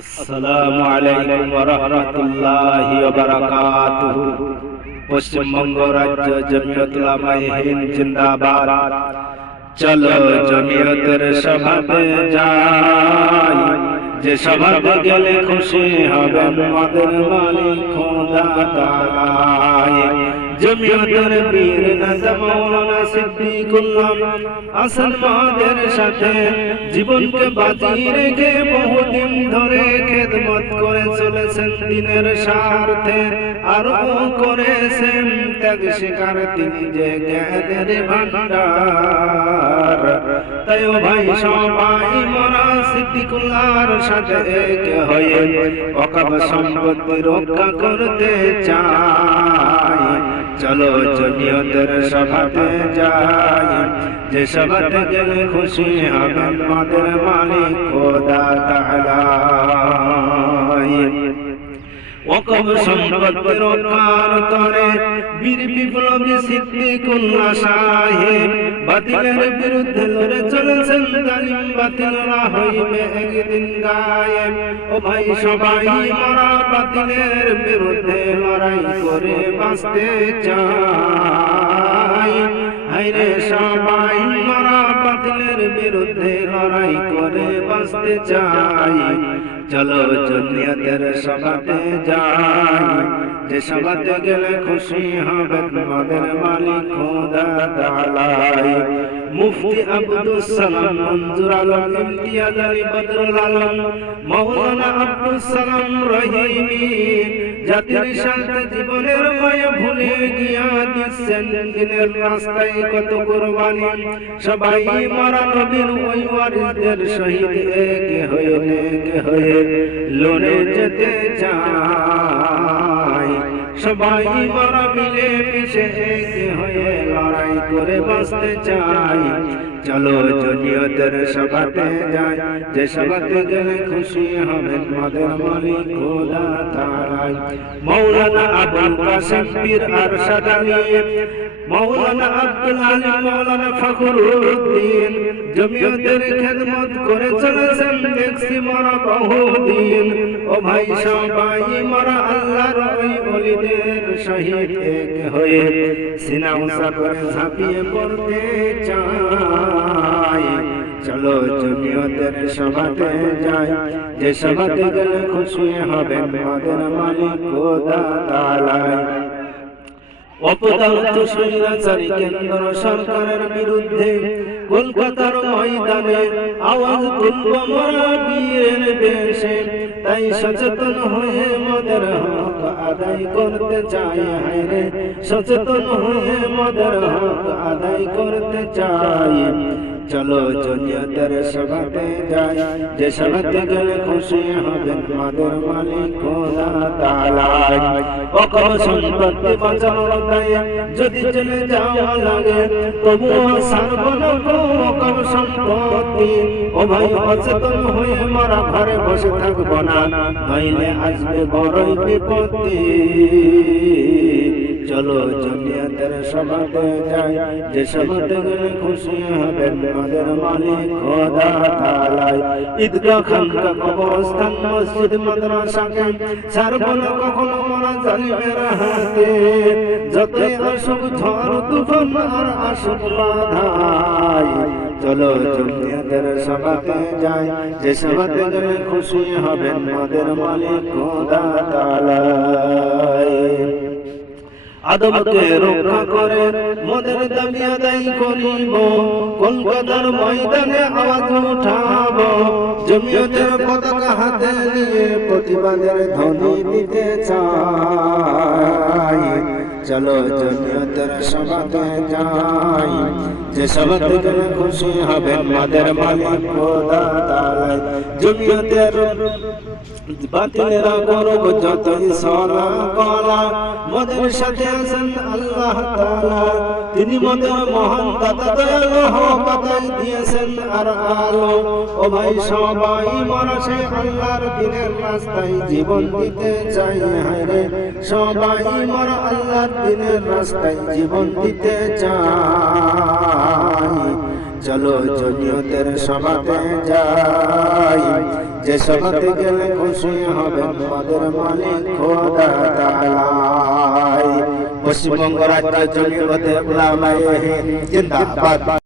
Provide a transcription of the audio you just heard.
আসসালামু আলাইকুম ওয়া রাহমাতুল্লাহি ওয়া বারাকাতুহু। পশ্চিমবঙ্গ রাজ্য জমিয়ত উলামায়ে হিন্দ জিন্দাবাদ। চলো জমিয়তের সভাতে যাই, যে সভাতে গেলে খুশি হবেন আমাদের মালিক খোদা তাআলা। জমিয়তের পীর নেতা মাওলানা সিদ্দিকুল্লাহ হাসান মাদের সাথে জীবনকে বাজি রেখে বহুদিন ধরে খেদমত করে চলেছেন দিনের স্বার্থে। আরো করেছেন ত্যাগ স্বীকার, তিনি যে জ্ঞানের ভান্ডার। তাই ও ভাই সবাই মোরা সিদ্দিকুল্লাহর সাথে এক হয়ে ওয়াকফ সম্পত্তি রক্ষা করতে চাই। চলো জমিয়তের সভাতে যাই, যে সভাতে গেলে খুশি হবেন আমাদের মালিক খোদা তাআলা। ওয়াকফ সম্পত্তি রক্ষার তরে বীর বিপ্লবী সিদ্দিকুল্লাহ সাহেব বাতিলের বিরুদ্ধে লড়ে চলেছেন। জালিম বাতিলরা হইবে একদিন গায়েব। ও ভাই সবাই মোরা বাতিলের বিরুদ্ধে লড়াই করে বাঁচতে চাই। হায়রে সবাই মোরা বাতিলের বিরুদ্ধে লড়াই করে বাঁচতে চাই। চলো জমিয়তের সভাতে যাই, যে সভাতে গেলে খুশি হবে তোমাদের মালিক খোদা তাআলা। মুফতি আব্দুস সালাম মঞ্জুর আলম ইমতিয়াজ আলী বদরুল আলম মাওলানা আব্দুস সালাম রহিমি জাতির সাথে জীবনের মায়া ভুলে গিয়া দিচ্ছেন দিনের রাস্তায় কত কুরবানি। সবাই মারা নবীর ওই ওয়ারিসদের শহীদ এক হয়ে লড়ে যেতে চাই। সবাই মারা মিলে মিশে এক হয়ে লড়াই করে বাঁচতে চাই। চলো জমিয়তের সভাতে যাই, যে সভাতে গেলে খুশি হবে আমাদের মালিক খোদা তাআলা। মাওলানা আবুল কাসেম পীর আরশাদ আলী, মাওলানা আব্দুল আলী, মাওলানা ফখরুদ্দিন জমিয়তের খেদমত করে চলেছেন দেখছি মোরা বহুদিন। ও ভাই সবাই মোরা আল্লাহর ওই ওলিদের শহীদ এক হয়ে সিনা উঁচা করে ঝাঁপিয়ে পড়তে চাই। চলো জমিয়তের সভাতে যাই, যে সভাতে গেলে খুশি হবে আমাদের মালিক খোদা তাআলা। অপদার্থ স্বৈরাচারী কেন্দ্র সরকারের বিরুদ্ধে কলকাতার ময়দানে আওয়াজ তুলব মোরা বীরের বেশে। তাই সচেতন হয়ে মোদের হক আদায় করতে চাই। হায়রে সচেতন হয়ে মোদের হক আদায় করতে চাই। চলো জমিয়তের সভাতে যাই, যে সভাতে গেলে খুশি হবেন আমাদের মালিক খোদা তাআলা। ওয়াকফ সম্পত্তি বাঁচানোর দায়ে যদি চলে যাওয়া লাগে তবুও ছাড়ব না ওয়াকফ সম্পত্তি। ও ভাই অচেতন হয়ে মারা ঘরে বসে থাকবো না, নইলে আসবে বড়ই বিপত্তি। চলো জমিয়তের সভাতে যাই, যে সভাতে গেলে খুশি হবেন আমাদের মালিক খোদা তাআলা। ঈদগাহ খানকা কবরস্থান মসজিদ মাদ্রাসাকে ছাড়ব না কখনো মোরা জালিমের হাতে। যতই আসুক ঝড় তুফান আর আসুক বাধাই, চলো জমিয়তের সভাতে যাই, যে সভাতে গেলে খুশি হবেন আমাদের মালিক খোদা তাআলা। আদবকে রক্ষা করে মোদের দাবি আদায় করিব, কলকাতার ময়দানে আওয়াজ উঠাব। জমিয়তের পতাকা হাতে নিয়ে প্রতিবাদের ধ্বনি দিতে চাই। চলো জমিয়তের সভাতে যাই, যে সভাতে গেলে খুশি হবে আমাদের মালিক খোদা তাআলা। জমিয়তের বাতিলেরা করব যতই সলা কলা, মোদের সাথে আছেন আল্লাহ তাআলা। তিনি মোদের মহান দাতা দয়ালু হকাই দিয়েছেন আর আলো। ও ভাই সবাই মোরা সেই আল্লাহর দ্বীনের রাস্তায় জীবন দিতে চাই। হায়রে সবাই মোরা আল্লাহর দ্বীনের রাস্তায় জীবন দিতে চাই। চলো জমিয়তের সভাতে যাই, যে সভাতে গেলে খুশি হবেন মদের মালিক খোদা তাআলা। পশ্চিমবঙ্গ রাজ্য জমিয়তে উলামায়ে হিন্দ জিন্দাবাদ।